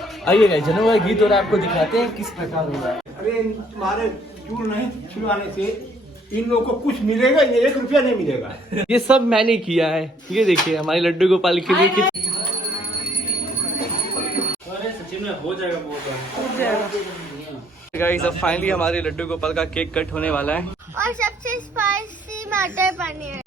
आइए गाइस, जन्म का गीत हो रहा है, आपको दिखाते हैं किस प्रकार हो रहा है। अरे तुम्हारे चूल नहीं छुड़वाने से इन लोगों को कुछ मिलेगा, ये 1 रुपया नहीं मिलेगा। ये सब मैंने किया है। ये देखिए हमारे लड्डू गोपाल के लिए सचिन में हो जाएगा गाइस। अब फाइनली हमारे लड्डू गोपाल का केक कट होने वाला है और सबसे स्पाइसी मटर paneer.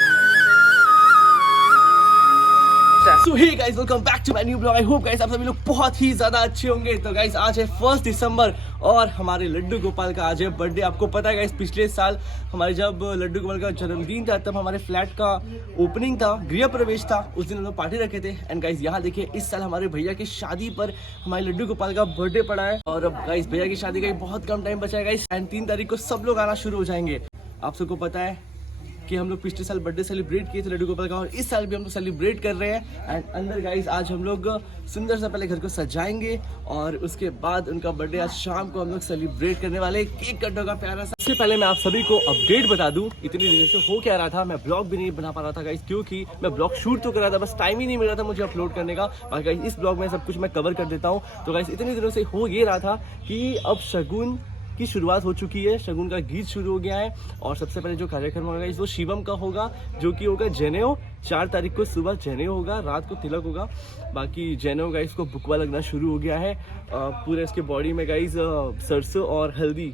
So hey guys, welcome back to my new vlog. I hope guys आप सभी लोग बहुत ही ज्यादा अच्छे होंगे। तो गाइस आज है 1 दिसंबर और हमारे लड्डू गोपाल का आज है बर्थडे। आपको पता है गाइस, पिछले साल हमारे जब लड्डू गोपाल का जन्मदिन था तब हमारे फ्लैट का ओपनिंग था, गृह प्रवेश था, उस दिन हम लोग पार्टी रखे थे। एंड गाइस यहाँ देखिए, इस साल हमारे भैया की शादी पर हमारे लड्डू गोपाल का बर्थडे पड़ा है। और अब गाइस भैया की शादी का बहुत कम टाइम बचा है गाइस, एंड 3 तारीख को सब लोग आना शुरू हो जाएंगे। आप सबको पता है कि हम लोग पिछले साल बर्थडे सेलिब्रेट किए थे लड्डू गोपाल का, और इस साल भी हम लोग सेलिब्रेट कर रहे हैं। एंड अंदर गाइस आज हम लोग सुंदर सा पहले घर को सजाएंगे और उसके बाद उनका बर्थडे आज शाम को हम लोग सेलिब्रेट करने वाले। केक कट होगा प्यारा सा। सबसे पहले मैं आप सभी को अपडेट बता दूं, इतनी देर से हो क्या रहा था, मैं ब्लॉग भी नहीं बना पा रहा था गाइस, क्योंकि मैं ब्लॉग शूट तो कर रहा था, बस टाइम ही नहीं मिल रहा था मुझे अपलोड करने का। बाकी गाइस इस ब्लॉग में सब कुछ मैं कवर कर देता हूँ। तो गाइस इतनी दिनों से हो ये रहा था कि अब शगुन की शुरुआत हो चुकी है, शगुन का गीत शुरू हो गया है। और सबसे पहले जो कार्यक्रम होगा वो शिवम का होगा, जो कि होगा जनेऊ। 4 तारीख को सुबह जनेऊ होगा, रात को तिलक होगा। बाकी जनेऊ गाइस को बुकवा लगना शुरू हो गया है। पूरे इसके बॉडी में गाइस सरसों और हल्दी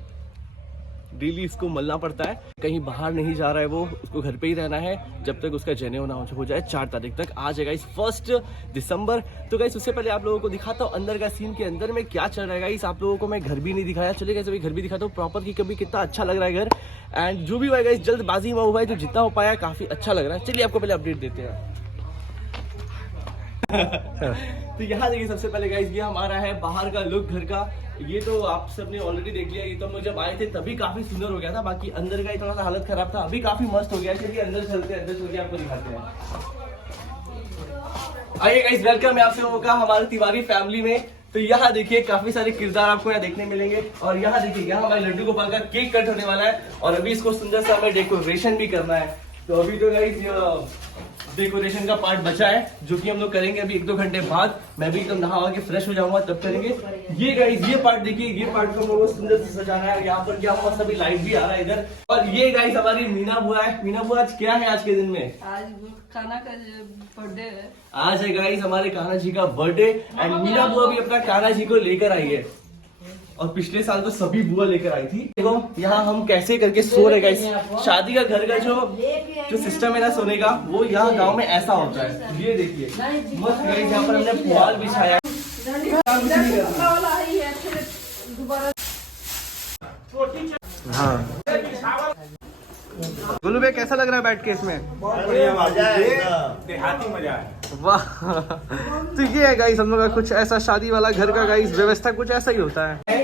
डेली इसको मलना पड़ता है। कहीं बाहर नहीं जा रहा है वो, उसको घर पे ही रहना है जब तक उसका जनेऊ ना हो जाए 4 तारीख तक। आज है गाइस 1 दिसंबर। तो गाइस उससे पहले आप लोगों को दिखाता हूँ अंदर का सीन, के अंदर में क्या चल रहा है गाइस। आप लोगों को मैं घर भी नहीं दिखाया, चलिए गाइस अभी घर भी दिखाता हूँ प्रॉपर की कभी कितना अच्छा लग रहा है घर। एंड जो भी हुआ गाइस जल्दबाजी में हुआ है, तो जितना हो पाया काफी अच्छा लग रहा है। चलिए आपको पहले अपडेट देते हैं। तो यहाँ देखिए सबसे पहले गाइस ये हमारा है बाहर का लुक घर का। ये तो आप सबने ऑलरेडी देख लिया, ये तो हम लोग जब आए थे तभी काफी सुंदर हो गया था। बाकी अंदर का थोड़ा सा हालत खराब था, अभी काफी मस्त हो गया है। चलिए अंदर चलते हैं, अंदर चल के आपको दिखाते हैं। आइए गाइस, वेलकम है आप सबों का हमारे तिवारी फैमिली में। तो यहाँ देखिए काफी सारे किरदार आपको यहाँ देखने मिलेंगे। और यहाँ देखिए यहाँ हमारे लड्डू गोपाल का केक कट होने वाला है और अभी इसको सुंदर सा हमें डेकोरेशन भी करना है। तो अभी तो गाइस डेकोरेशन का पार्ट बचा है, जो कि हम लोग करेंगे अभी 1-2 घंटे बाद। मैं भी एकदम नहा के फ्रेश हो जाऊंगा तब करेंगे। ये गाइस ये पार्ट देखिए, ये पार्ट को हम लोगों को सुंदर से सजाना है। यहाँ पर क्या हुआ, सभी लाइट भी आ रहा है इधर। और ये गाइस हमारी मीना बुआ है। मीना बुआ आज क्या है आज के दिन में? आज कान्हा का बर्थडे है। आज है गाइस हमारे कान्हा जी का बर्थडे। एंड मीना बुआ भी अपना कान्हा जी को लेकर आई है, और पिछले साल तो सभी बुआ लेकर आई थी। देखो यहाँ हम कैसे करके सो रहे गाइस। शादी का घर का जो सिस्टम है ना सोने का, वो यहाँ गांव में ऐसा होता है। ये देखिए मस्त गाइस, यहाँ पर हमने पुआल बिछाया है। हाँ गोलू भाई कैसा लग रहा है बैठ के इसमें? देहाती मजा है। वाह। तो ये है गाइस हम लोग का कुछ ऐसा शादी वाला घर का गाइस व्यवस्था कुछ ऐसा ही होता है।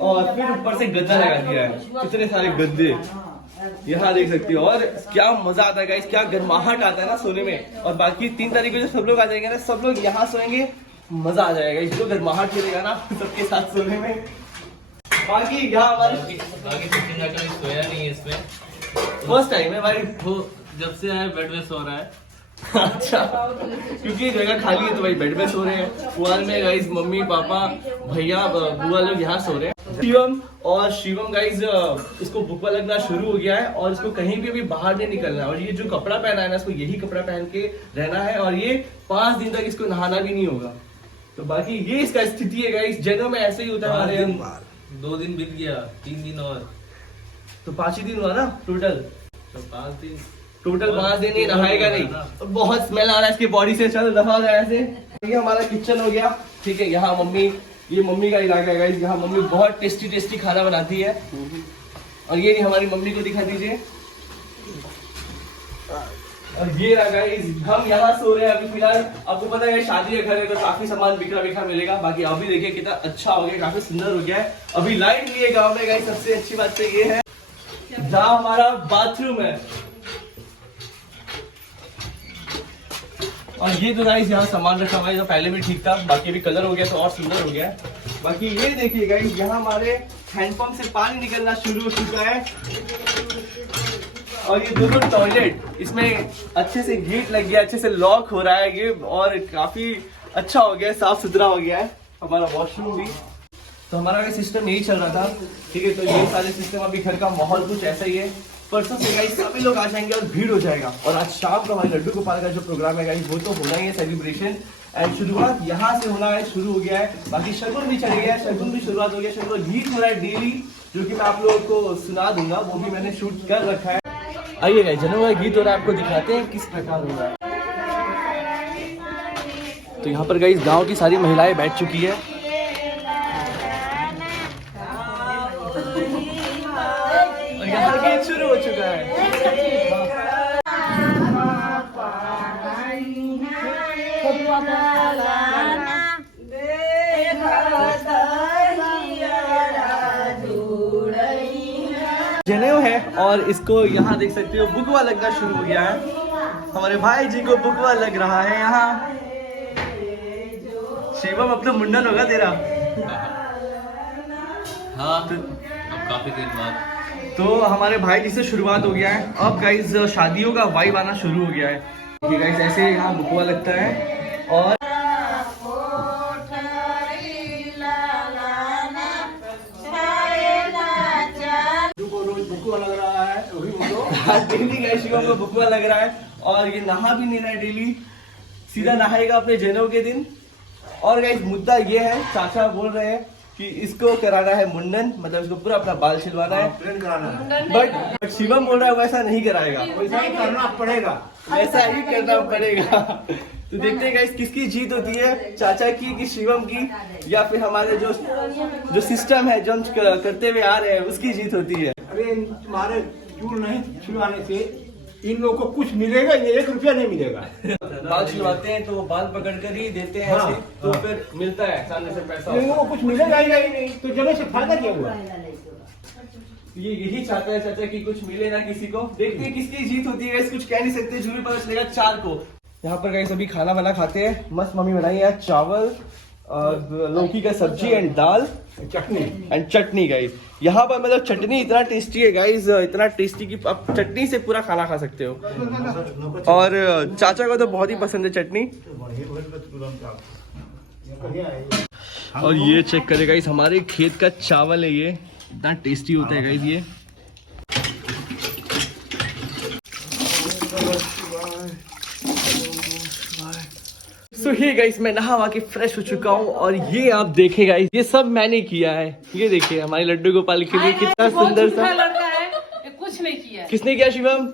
और फिर ऊपर से गद्दा लगा दिया है, कितने सारे गद्दे यहाँ देख सकते हो। और क्या मजा आता है गाइस, क्या गर्माहट आता है ना सोने में। और बाकी 3 तारीख को जो सब लोग आ जाएंगे ना, सब लोग यहाँ सोएंगे, मजा आ जाएगा। इसको गर्माहट मिलेगा ना सबके साथ सोने में। बाकी यहाँ हमारे सोया नहीं है इसमें, फर्स्ट टाइम है भाई, वो जब से आया बेड में सो रहा है। अच्छा, क्योंकि जगह खाली है तो भाई बेड में सो रहे हैं। पुआल में गाइस मम्मी पापा भैया बुआ लोग यहाँ सो रहे हैं। शिवम गाइस इसको बुकवा लगना शुरू हो गया है और इसको कहीं भी अभी बाहर नहीं निकलना है। और ये जो कपड़ा पहना है ना, इसको यही कपड़ा पहन के रहना है। और ये 5 दिन तक इसको नहाना भी नहीं होगा। तो बाकी ये इसका स्थिति है गाइस। जैनों में ऐसे ही होता है हमारे यहाँ। 2 दिन बीत गया, 3 दिन और, तो 5 ही दिन हुआ ना टोटल। तो 5 दिन टोटल 5 दिन ये नहाएगा नहीं। तो बहुत स्मेल आ रहा है इसकी बॉडी से। चल दफा हो जाए ऐसे। ये हमारा किचन हो गया, ठीक है। यहाँ मम्मी, ये मम्मी का इलाका है गाइस। यहाँ मम्मी बहुत टेस्टी खाना बनाती है। और ये हमारी मम्मी को दिखा दीजिए। और ये रहा गाइस, हम यहाँ सो रहे हैं अभी फिलहाल। आपको पता है शादी का घर है तो काफी सामान बिखरा मिलेगा। बाकी अभी देखिए कितना अच्छा हो गया, काफी सुंदर हो गया है। अभी लाइट भी है गाँव में गाइस। सबसे अच्छी बात तो ये है जहाँ हमारा बाथरूम है। और ये तो गाइस यहाँ सामान रखा हुआ है, जो पहले भी ठीक था। बाकी भी कलर हो गया तो और सुंदर हो गया है। बाकी ये देखिए गाइस, यहाँ हमारे हैंडपंप से पानी निकलना शुरू हो चुका है। और ये दोनों टॉयलेट, इसमें अच्छे से गेट लग गया, अच्छे से लॉक हो रहा है ये, और काफी अच्छा हो गया, साफ सुथरा हो गया है। हमारा वॉशरूम भी। तो हमारा सिस्टम यही चल रहा था, ठीक है। तो ये सारे सिस्टम, अभी घर का माहौल कुछ ऐसा ही है। परसों से गाइस सभी लोग आ जाएंगे और भीड़ हो जाएगा। और आज शाम को हमारे लड्डू गोपाल का जो प्रोग्राम है गाइस, वो तो होना ही है, सेलिब्रेशन। एंड शुरुआत यहाँ से होना है, शुरू हो गया है। बाकी शगुन भी चले गया, शगुन भी शुरुआत हो गया। शगुन गीत हो रहा है डेली, जो कि मैं आप लोगों को सुना दूंगा, वो भी मैंने शूट कर रखा है। आइए गाइस, जन्म का गीत हो रहा है, आपको दिखाते हैं किस प्रकार हो रहा है। तो यहाँ पर गाइस गांव की सारी महिलाएं बैठ चुकी है। और यहाँ गीत शुरू हो चुका है। जनेऊ है और इसको यहाँ देख सकते हो बुकवा लगना शुरू हो गया है। हमारे भाई जी को बुकवा लग रहा है यहाँ। शिवम, अब तो मुंडन होगा तेरा। हाँ, अब काफी देर बाद। तो हमारे भाई जी से शुरुआत हो गया है। अब गाइस शादियों का वाइब आना शुरू हो गया है। ये गाइस ऐसे यहाँ बुकवा लगता है। और बुकुआ लग रहा है, वही बोलो। डेली गाइस शिवम को बुकवा लग रहा है। और ये नहा भी नहीं रहा है डेली, सीधा नहाएगा अपने जनेऊ के दिन। और गाइस मुद्दा ये है, चाचा बोल रहे हैं कि इसको कराना है मुंडन, मतलब इसको पूरा अपना बाल छिलवाना है, प्लेन कराना है। बट शिवम बोल रहा है वैसा नहीं कराएगा, वैसा ही करना पड़ेगा। वैसा ही करना पड़ेगा। तो देखते हैं गाइस किसकी जीत होती है, चाचा की कि शिवम की, या फिर हमारे जो सिस्टम है, जो हम करते हुए आ रहे हैं, उसकी जीत होती है। अरे तुम्हारे चूल नहीं छिलवाने से इन लोगों को कुछ मिलेगा, ये 1 रुपया नहीं मिलेगा। बाल छिलवाते हैं तो वो बाल पकड़ कर ही देते हैं ऐसे, तो फिर मिलता है सामने से पैसा। इन लोगों को कुछ मिलेगा ही नहीं, तो जगह से फायदा क्या हुआ? ये यही चाहता है चाचा कि कुछ मिले ना किसी को। देखते हैं किसकी जीत होती है, कुछ कह नहीं सकते, जरूर पता चलेगा 4 को। यहाँ पर गाइस अभी खाना वाना खाते हैं। मस्त मम्मी बनाई है चावल और लौकी का सब्जी and dal and chutney guys. यहाँ पर मतलब चटनी इतना टेस्टी है गाइस, इतना टेस्टी कि आप चटनी से पूरा खाना खा सकते हो। और चाचा को तो बहुत ही पसंद है चटनी। और ये चेक करें गाइस, हमारे खेत का चावल है, ये इतना टेस्टी होता है गाइस ये। So hey guys, मैं नहा वहा के फ्रेश हो चुका हूँ और ये आप देखे गाइस, ये सब मैंने किया है। ये देखिए हमारे लड्डू गोपाल के लिए कितना सुंदर सा लड़का है, ये कुछ नहीं किया है। किसने किया शिवम?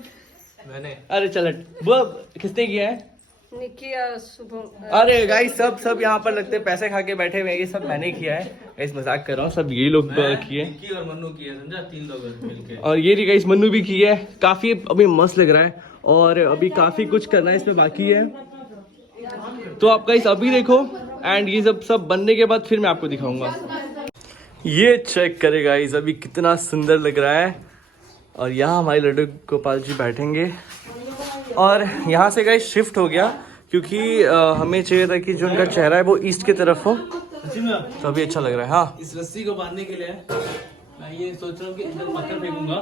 मैंने। अरे चलट वो किसने किया है? निकी और शुभम। अरे गाइस सब यहाँ पर लगते हैं पैसे खा के बैठे हुए हैं। ये सब मैंने किया है गाइस, मजाक कर रहा हूँ, सब ये लोग किए। निकी और मन्नू किया, समझा, 3 लोग मिलके। और ये रही गाइस मन्नू भी की है। काफी अभी मस्त लग रहा है और अभी काफी कुछ करना है इसमें बाकी है। तो आप गाइस अभी देखो एंड ये सब बनने के बाद फिर मैं आपको दिखाऊंगा। ये चेक करे गाइस, अभी कितना सुंदर लग रहा है। और यहाँ हमारे लड्डू गोपाल जी बैठेंगे। और यहाँ से गाइस शिफ्ट हो गया क्योंकि हमें चाहिए था कि जो उनका चेहरा है वो ईस्ट की तरफ हो, तो अभी अच्छा लग रहा है। हाँ, इस रस्सी को बांधने के लिए मैं ये सोच रहा हूँ कि इधर पत्थर फेंकूंगा,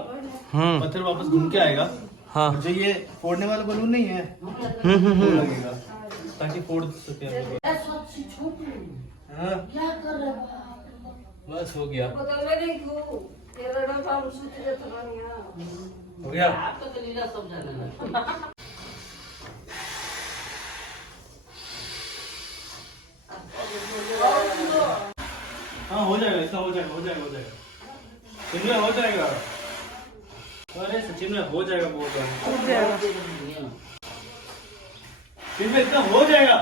पत्थर वापस घूम के आएगा। हाँ, जो ये फोड़ने वाला बलून नहीं है, वो लगेगा ताकि फोड़ सके हम लोग। हाँ, बस हो गया, हो गया। हाँ हो जाएगा, ऐसा हो जाएगा, हो जाएगा, हो जाएगा, सचिन में हो जाएगा। अरे सचिन में हो जाएगा, बहुत हो जाएगा, सचिन में इतना हो जाएगा।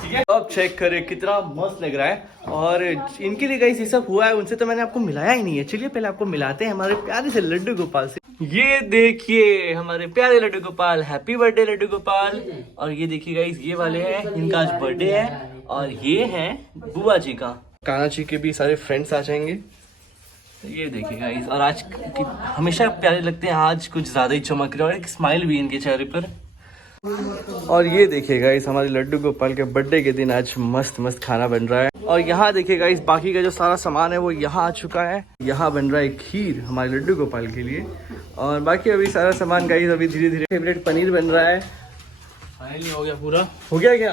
ठीक है, अब चेक करें कितना मस्त लग रहा है। और इनके लिए गाइस ये सब हुआ है, उनसे तो मैंने आपको मिलाया ही नहीं है। चलिए पहले आपको मिलाते हैं हमारे प्यारे से लड्डू गोपाल से। ये देखिए हमारे प्यारे लड्डू गोपाल, हैप्पी बर्थडे लड्डू गोपाल। और ये देखिए गाइस, ये वाले हैं, इनका आज बर्थडे है। और ये है बुआ जी का, कान्हा जी के भी सारे फ्रेंड्स आ जाएंगे। ये देखिए गाइस, और आज हमेशा प्यारे लगते हैं, आज कुछ ज्यादा ही चमक रहे हैं और एक स्माइल भी इनके चेहरे पर। और ये देखिए गाइस, हमारे लड्डू गोपाल के बर्थडे के दिन आज मस्त मस्त खाना बन रहा है। और यहाँ देखिए गाइस, बाकी का जो सारा सामान है वो यहाँ आ चुका है। यहाँ बन रहा है खीर हमारे लड्डू गोपाल के लिए। और बाकी अभी सारा सामान गाइस, अभी धीरे धीरे फेवरेट पनीर बन रहा है। फाइनली हो गया पूरा। हो गया क्या?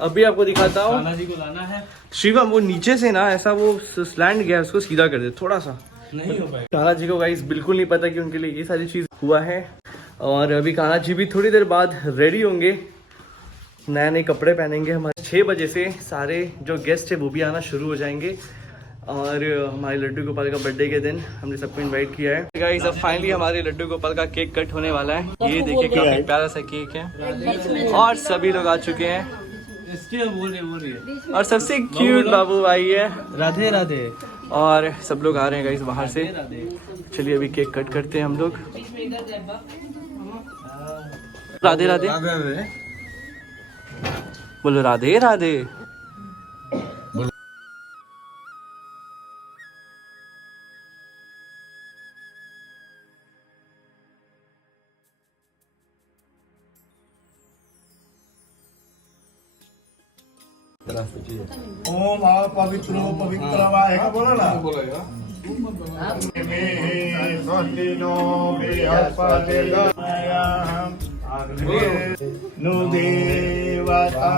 अभी आपको दिखाता हूँ। कान्हा जी को लाना है। शिवम वो नीचे से ना ऐसा वो स्लैंड गया, उसको सीधा कर दे थोड़ा सा। नहीं हो पाएगा। कान्हा जी को गाइस बिल्कुल नहीं पता कि उनके लिए ये सारी चीज हुआ है। और अभी कान्हा जी भी थोड़ी देर बाद रेडी होंगे, नए नए कपड़े पहनेंगे। हमारे 6 बजे से सारे जो गेस्ट है वो भी आना शुरू हो जाएंगे। और हमारे लड्डू गोपाल का बर्थडे के दिन हमने सबको इनवाइट किया है। गाइस अब फाइनली हमारे लड्डू गोपाल का केक कट होने वाला है। ये देखिए काफी प्यारा सा केक है और सभी लोग आ चुके हैं। इसके बोल रही है। और सबसे क्यूट बाबू भाई है। राधे राधे। और सब लोग आ रहे हैं गाइस बाहर से। चलिए अभी केक कट करते हैं हम लोग। राधे राधे बोलो, राधे राधे। ओम आ पवित्रो पवित्रवाय का बोला ना बोलेगा। स्वस्तिनो बृहस्पतिर्गमयाम नु देवता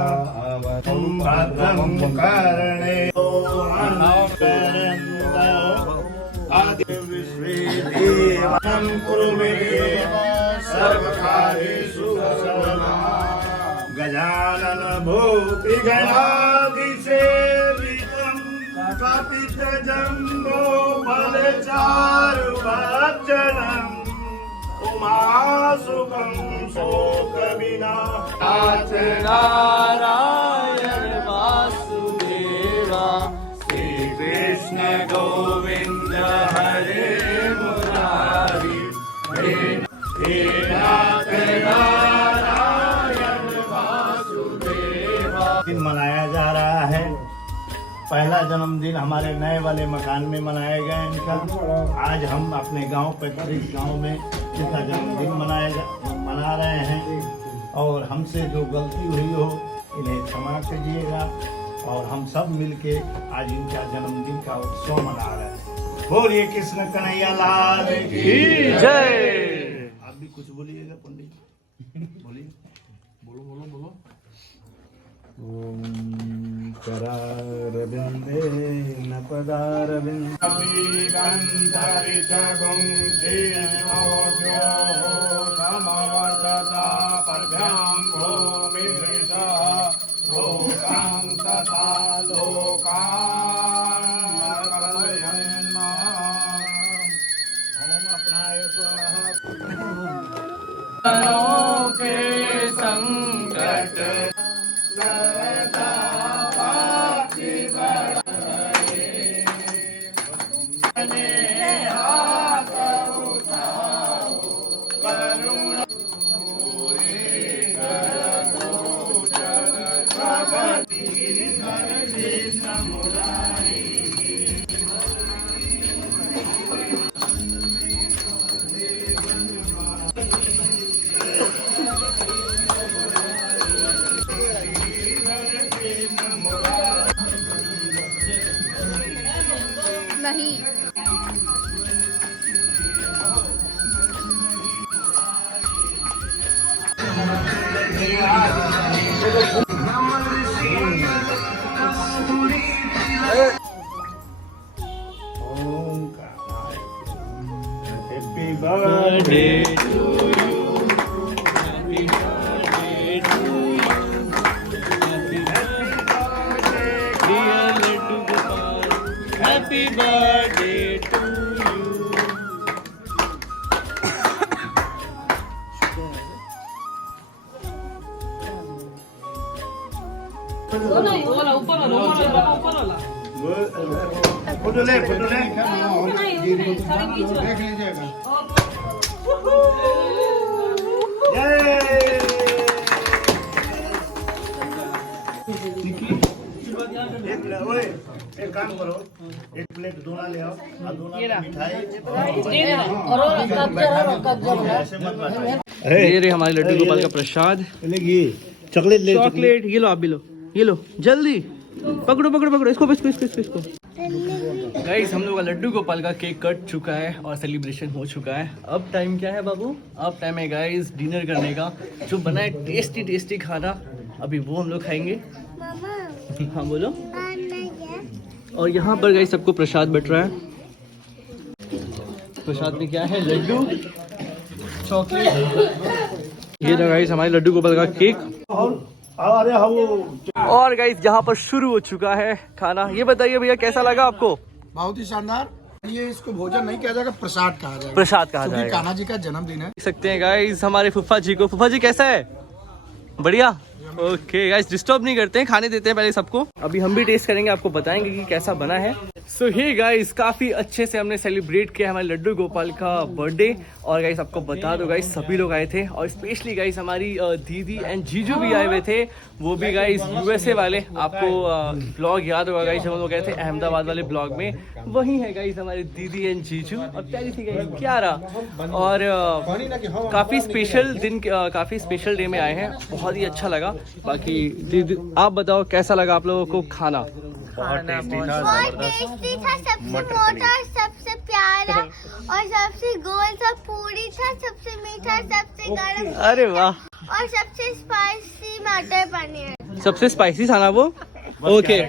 भद्रं कर्णे आदि विश्वे देवं कुरुमे सर्वकार्येषु सर्वदा गजानन भूति गणाधिसेवितं कपितजम्बो बलचारुभक्षणम् उमासुखं शोकविनाशाय नारायण वासुदेवा श्री कृष्ण गोविंद हरे मुरारी हे नाथ दिन मनाया जा रहा है। पहला जन्मदिन हमारे नए वाले मकान में मनाया गया इनका। आज हम अपने गांव 35 गांव में इनका जन्मदिन मना रहे हैं। और हमसे जो गलती हुई हो इन्हें क्षमा कीजिएगा। और हम सब मिलके आज इनका जन्मदिन का उत्सव मना रहे हैं। बोलिए कृष्ण कन्हैया लाल की जय। आप भी कुछ बोलिएगा पंडित जी। बोलिए। बोलो बोलो बोलो। ओम करारविंदे न पदारविंदं श्रीमोद्यो समवर्तता पद्भ्यां भूमिदृशा लोकां तथा लोकान् ओम अपनाय स्वाहा। के संकट नहीं ओम का happy birthday to you, happy birthday to you, happy birthday dear Laddu Gopal, happy birthday to you. वाला ऊपर वाला फोटो ले सारे बीच देख लीजिएगा। एक काम करो, एक प्लेट दोना ले आओ और दोना में मिठाई ऐसे मत बनाओ। ये रहे हमारे लड्डू गोपाल का प्रसाद। चॉकलेट ले चॉकलेट ये लो, आप भी लो, ये लो जल्दी, पकड़ो पकड़ो पकड़ो, इसको इसको इसको इसको इसको गाइस हम लोग का लड्डू गोपाल का केक कट चुका है और सेलिब्रेशन हो चुका है। अब टाइम क्या है बाबू? अब टाइम है गाइस डिनर करने का। जो बना है टेस्टी टेस्टी खाना, अभी वो हम लोग खाएंगे। मामा हाँ बोलो। खाना और यहाँ पर गाइस सबको प्रसाद बट रहा है। प्रसाद में क्या है? लड्डू, चॉकलेट। ये गाइस हमारे लड्डू गोपाल का केक। और गाइस यहाँ पर शुरू हो चुका है खाना। ये बताइए भैया कैसा लगा आपको? बहुत ही शानदार। ये इसको भोजन नहीं कहा जाएगा, प्रसाद कहा जाएगा। प्रसाद कहा क्योंकि जाएगा। कान्हा जी का जन्मदिन है। देख सकते हैं गाइस हमारे फुफा जी को। फुफा जी कैसा है? बढ़िया। ओके गाइस डिस्टर्ब नहीं करते हैं, खाने देते हैं पहले सबको। अभी हम भी टेस्ट करेंगे, आपको बताएंगे कि कैसा बना है। सो हे गाइस काफी अच्छे से हमने सेलिब्रेट किया हमारे लड्डू गोपाल का बर्थडे। और गाइस आपको बता दो गाइस सभी लोग आए थे और स्पेशली गाइस हमारी दीदी एंड जीजू भी आए हुए थे। वो भी गाइस यूएसए वाले। आपको ब्लॉग याद होगा गाइस, हम लोग गए थे अहमदाबाद वाले ब्लॉग में। वही है गाइस हमारी दीदी एंड जीजू और प्यारी थी गाइस क्यारा। और काफी स्पेशल दिन, काफी स्पेशल डे में आए हैं। बहुत ही अच्छा लगा। बाकी दीदी आप बताओ कैसा लगा आप लोगों को खाना? बहुत टेस्टी था। सबसे मोटा, सबसे प्यारा और सबसे गोल सा पूरी था। सबसे मीठा, सबसे गर्म अरे वाह। और सबसे स्पाइसी मटर पनीर। सबसे स्पाइसी था ना वो? ओके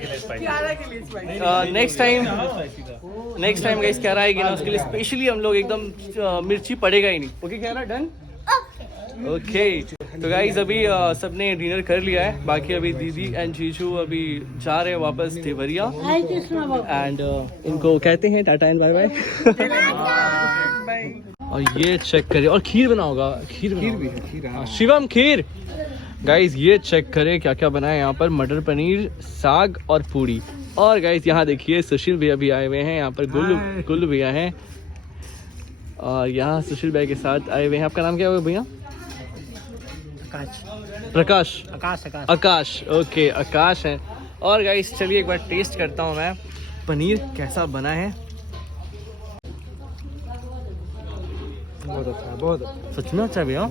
नेक्स्ट टाइम गाइस क्या आएगी ना, उसके लिए स्पेशली हम लोग एकदम मिर्ची पड़ेगा ही नहीं। ओके क्या रहा? डन। ओके तो गाइस अभी सबने डिनर कर लिया है। बाकी अभी दीदी एंड जीजू अभी जा रहे हैं वापस देवरिया। एंड इनको कहते हैं टाटा एंड बाय बाय। और ये चेक करिए, और खीर बना होगा। खीर भी है। खीर शिवम खीर। गाइस ये चेक करें क्या क्या बना है यहाँ पर। मटर पनीर, साग और पूरी। और गाइस यहाँ देखिए सुशील भैया भी आए हुए हैं। यहाँ पर गुल्लू भैया हैं और यहाँ सुशील भैया के साथ आए हुए हैं। आपका नाम क्या है भैया? प्रकाश। आकाश। ओके आकाश है। और गाइस चलिए एक बार टेस्ट करता हूँ मैं पनीर कैसा बना है। बहुत अच्छा, बहुत अच्छा। सच में अच्छा भैया।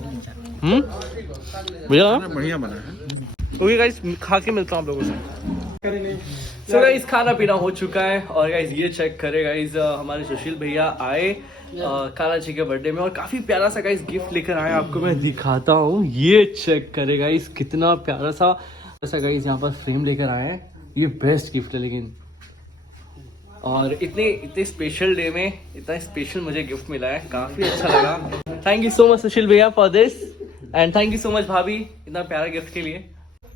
भैया बढ़िया बना है। ओके गाइस खा के मिलता हूँ आप लोगों से। सो गाइस खाना पीना हो चुका है और गाइस ये चेक करे गाइस हमारे सुशील भैया आए कान्हा जी के बर्थडे में और काफी प्यारा सा गाइस गिफ्ट लेकर आए। आपको मैं दिखाता हूँ। ये चेक करे गाइस कितना प्यारा सा ऐसा गाइस यहाँ पर फ्रेम लेकर आए हैं। ये बेस्ट गिफ्ट है लेकिन, और इतने स्पेशल डे में इतना स्पेशल मुझे गिफ्ट मिला है। काफी अच्छा लगा। थैंक यू सो मच सुशील भैया for this and thank you so much भाभी इतना प्यारा गिफ्ट के लिए।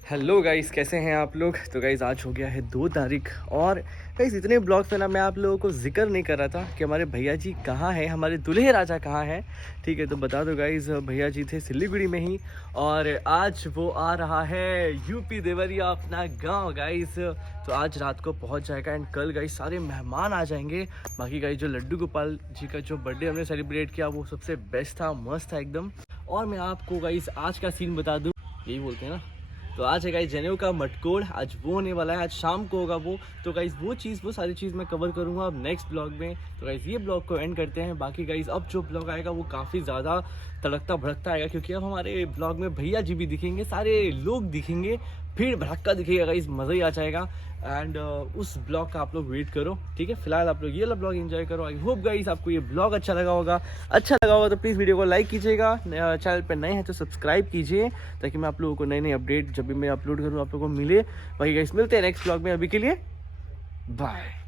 हेलो गाइस कैसे हैं आप लोग? तो गाइस आज हो गया है 2 तारीख और गाइस इतने ब्लॉग में ना मैं आप लोगों को जिक्र नहीं कर रहा था कि हमारे भैया जी कहाँ हैं, हमारे दूल्हे राजा कहाँ हैं। ठीक है तो बता दो गाइस भैया जी थे सिलीगुड़ी में ही और आज वो आ रहा है यूपी देवरिया अपना गांव गाइस। तो आज रात को पहुंच जाएगा एंड कल गाइस सारे मेहमान आ जाएंगे। बाकी गाइस जो लड्डू गोपाल जी का जो बर्थडे हमने सेलिब्रेट किया वो सबसे बेस्ट था, मस्त था एकदम। और मैं आपको गाइस आज का सीन बता दूँ, यही बोलते हैं ना। तो आज है गाइस जनेऊ का मटकोड़, आज वो होने वाला है, आज शाम को होगा वो। तो गाइस वो सारी चीज़ मैं कवर करूँगा अब नेक्स्ट ब्लॉग में। तो गाइस ये ब्लॉग को एंड करते हैं। बाकी गाइस अब जो ब्लॉग आएगा वो काफ़ी ज़्यादा तड़कता भड़कता आएगा क्योंकि अब हमारे ब्लॉग में भैया जी भी दिखेंगे, सारे लोग दिखेंगे, भीड़ भड़क्का दिखेगा गाइस, मज़ा ही आ जाएगा। एंड उस ब्लॉग का आप लोग वेट करो। ठीक है फिलहाल आप लोग ये वाला ब्लॉग एंजॉय करो। आई होप गाइस आपको ये ब्लॉग अच्छा लगा होगा तो प्लीज़ वीडियो को लाइक कीजिएगा। चैनल पर नए हैं तो सब्सक्राइब कीजिए ताकि मैं आप लोगों को नई अपडेट जब भी मैं अपलोड करूँ आप लोगों को मिले। बाकी गाइस मिलते हैं नेक्स्ट ब्लॉग में। अभी के लिए बाय।